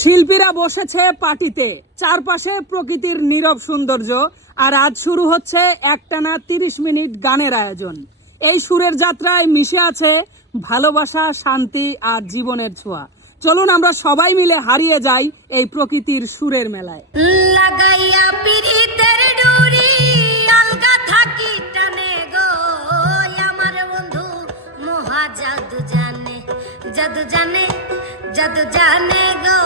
শিল্পীরা বসেছে পার্টিতে। চারপাশে প্রকৃতির নীরব সৌন্দর্য, আর আজ শুরু হচ্ছে একটানা তিরিশ মিনিট গানের আয়োজন। এই সুরের যাত্রায় মিশে আছে ভালোবাসা, শান্তি আর জীবনের ছোঁয়া। চলুন আমরা সবাই মিলে হারিয়ে যাই এই প্রকৃতির সুরের মেলায়। জানে জাদু জানে গো।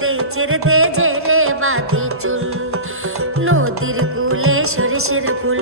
দে ছেড়ে দে ঝেড়ে বাতি চুল। নদীর কুলে সরিষের ফুল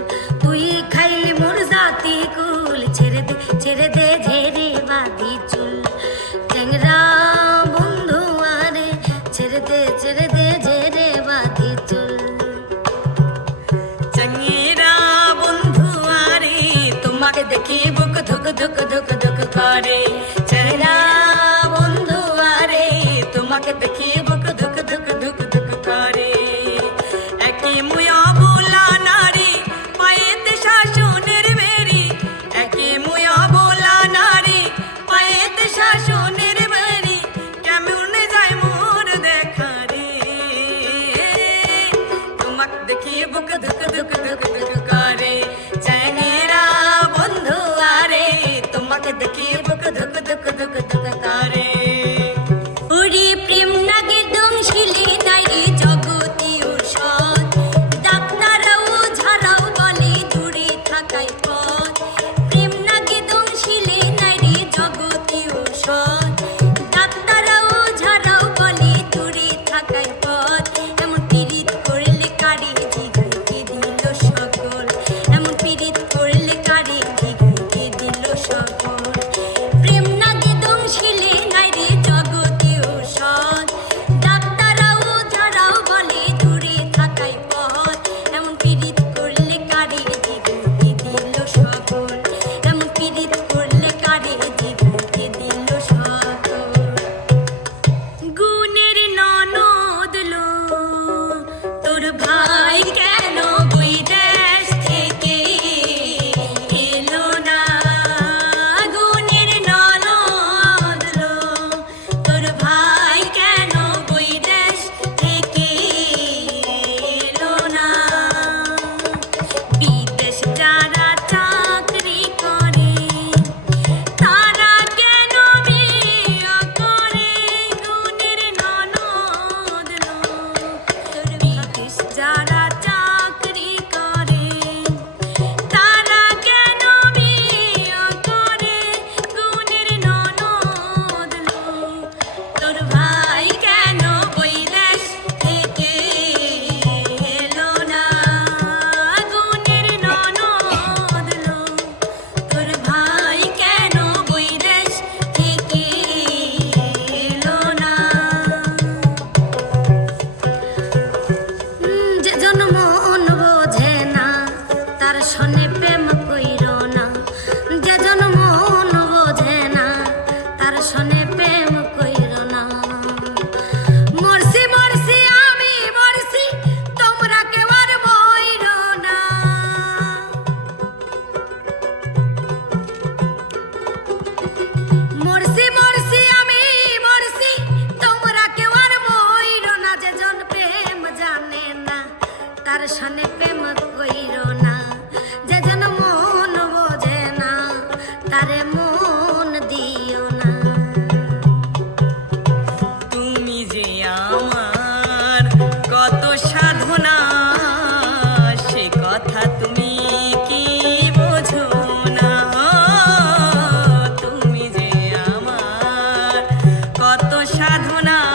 দর্শনে সাধনা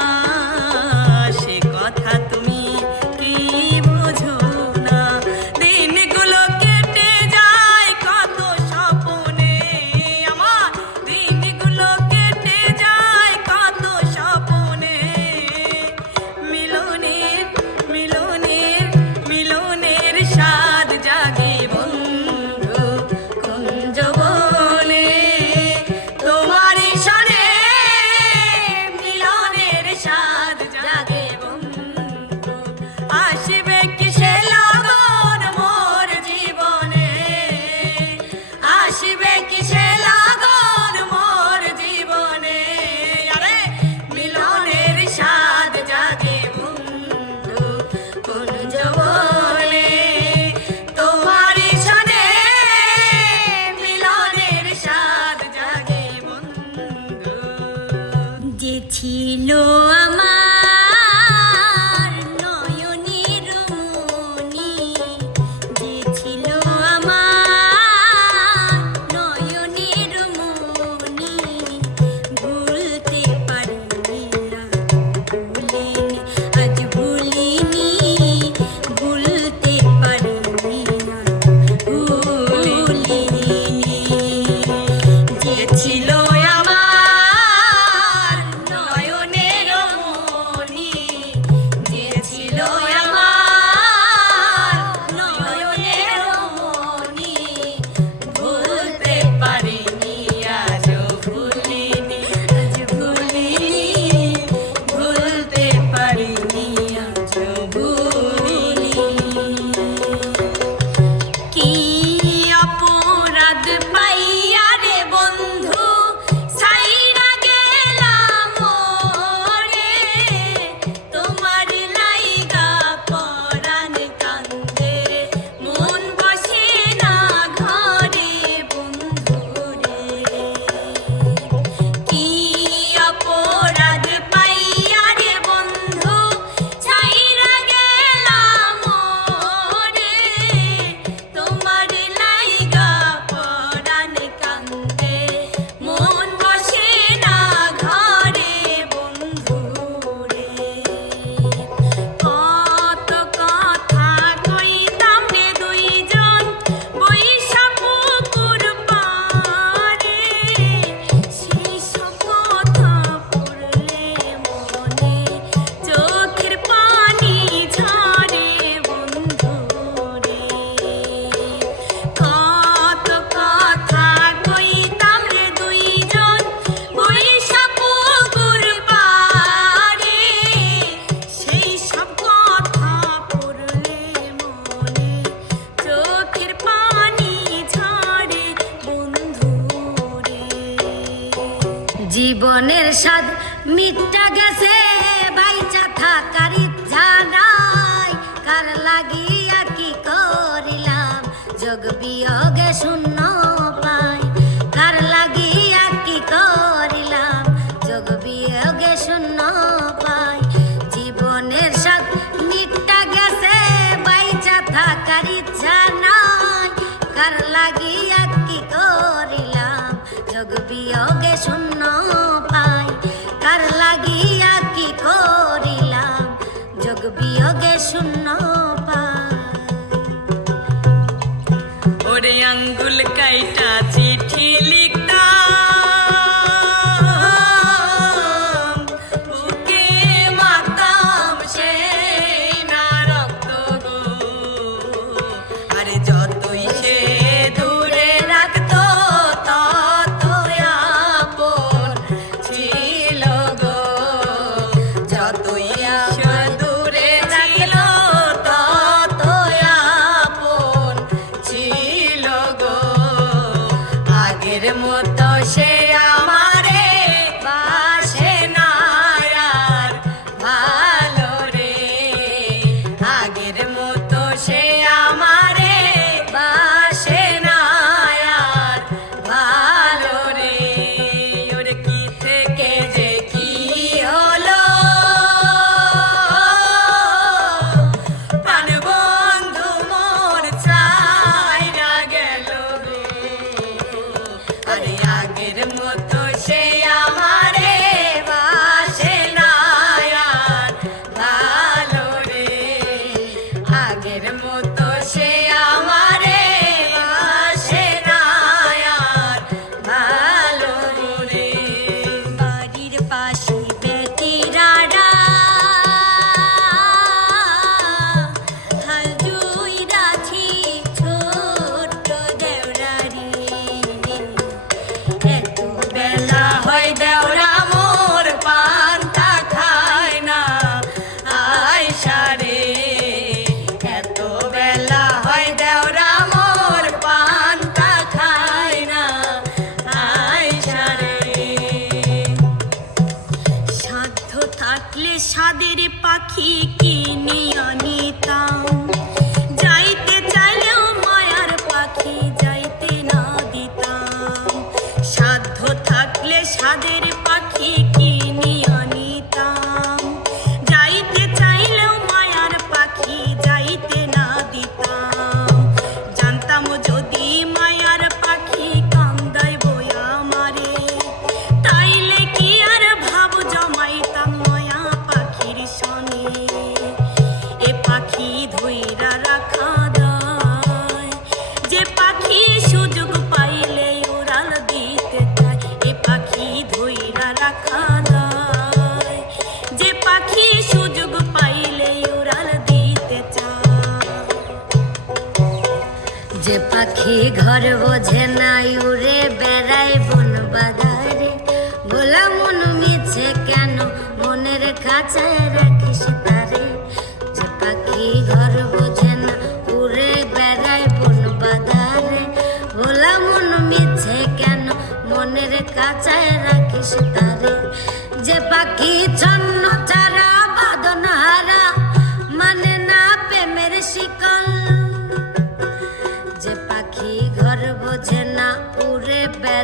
পাখি ঘর বোঝে না উড়ে বেড়ায় বন বাদারে গোলা মন মিছে কেন? মনের কাছায় রাখিস তারে। যে পাখি ঘর বোঝে না, উড়ে বেড়ায় বন বাদারে গোলা মন মিছে কেন? মনের কাছায় রাখিস তারে। যে পাখি ছন্ন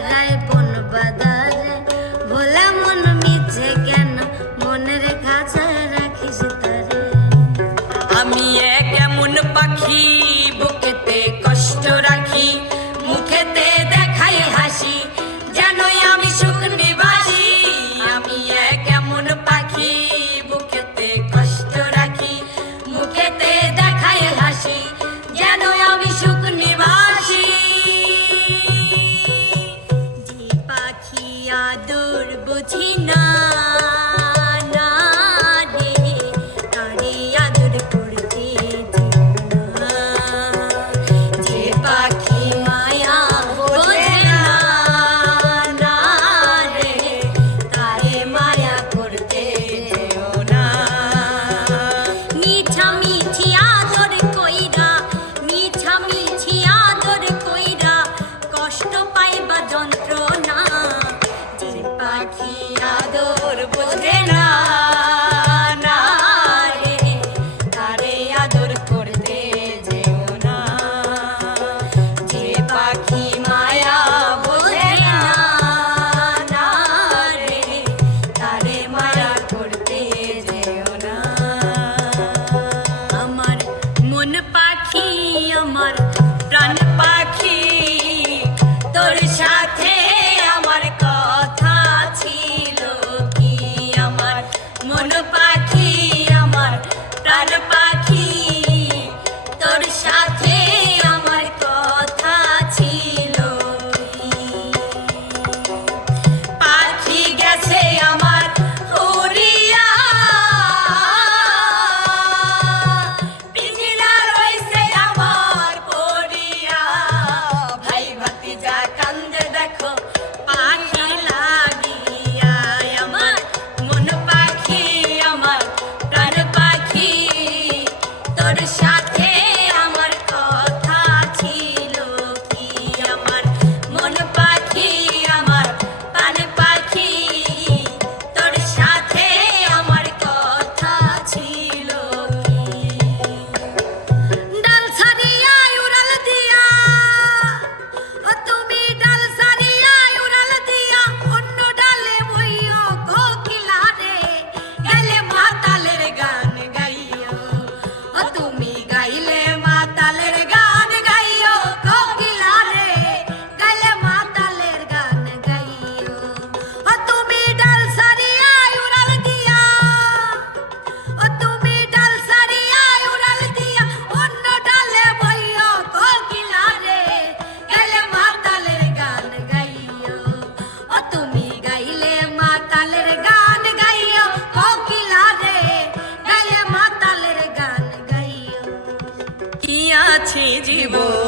I. তোর সাথে people.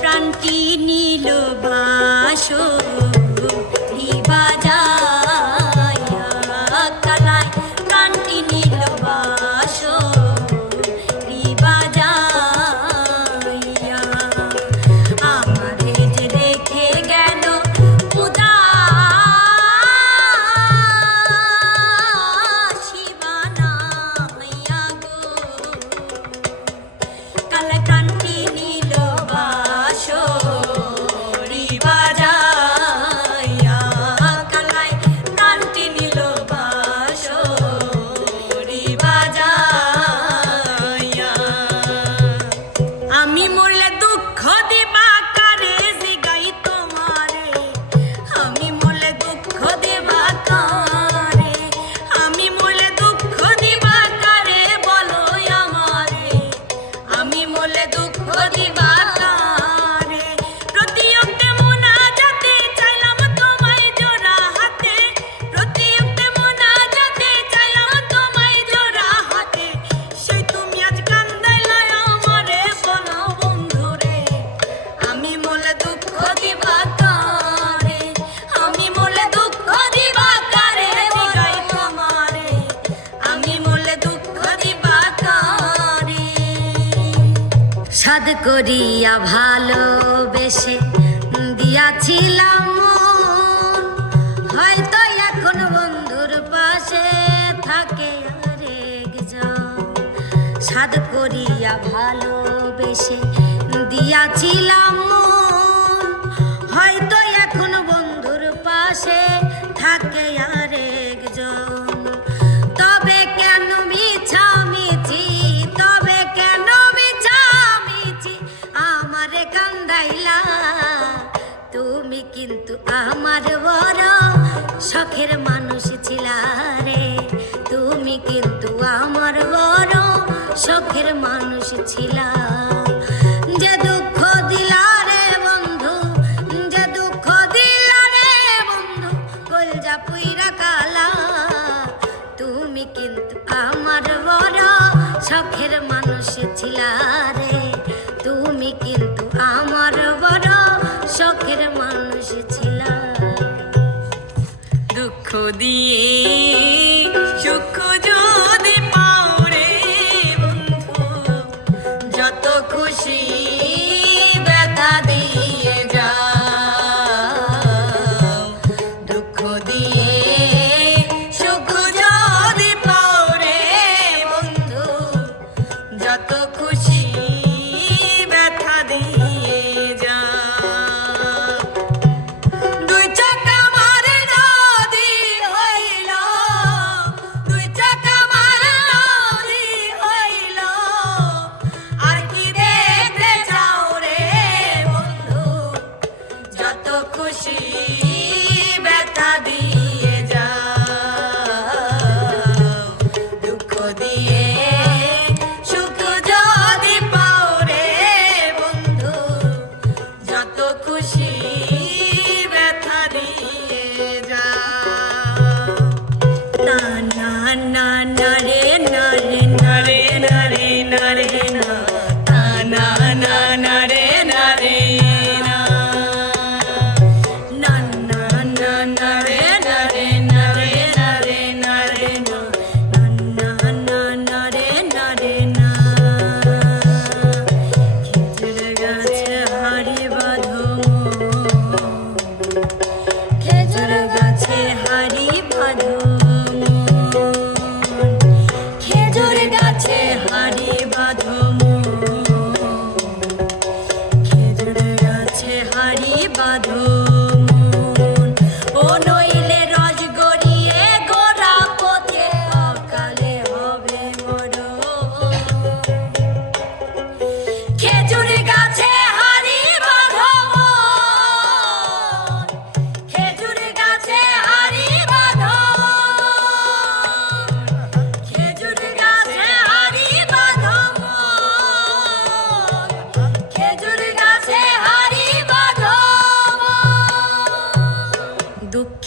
প্রাণটি নীল বাসো বাজা ছিলাম হয়তো এখন বন্ধুর পাশে থাকে তবে কেন তবে কেন আমার তুমি কিন্তু আমার বড় শখের মানুষ ছিলা রে। তুমি কিন্তু আমার বড় শখের মানুষ ছিলা।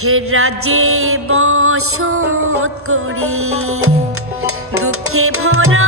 সুখের রাজ্যে বসত করি। দুঃখে ভরা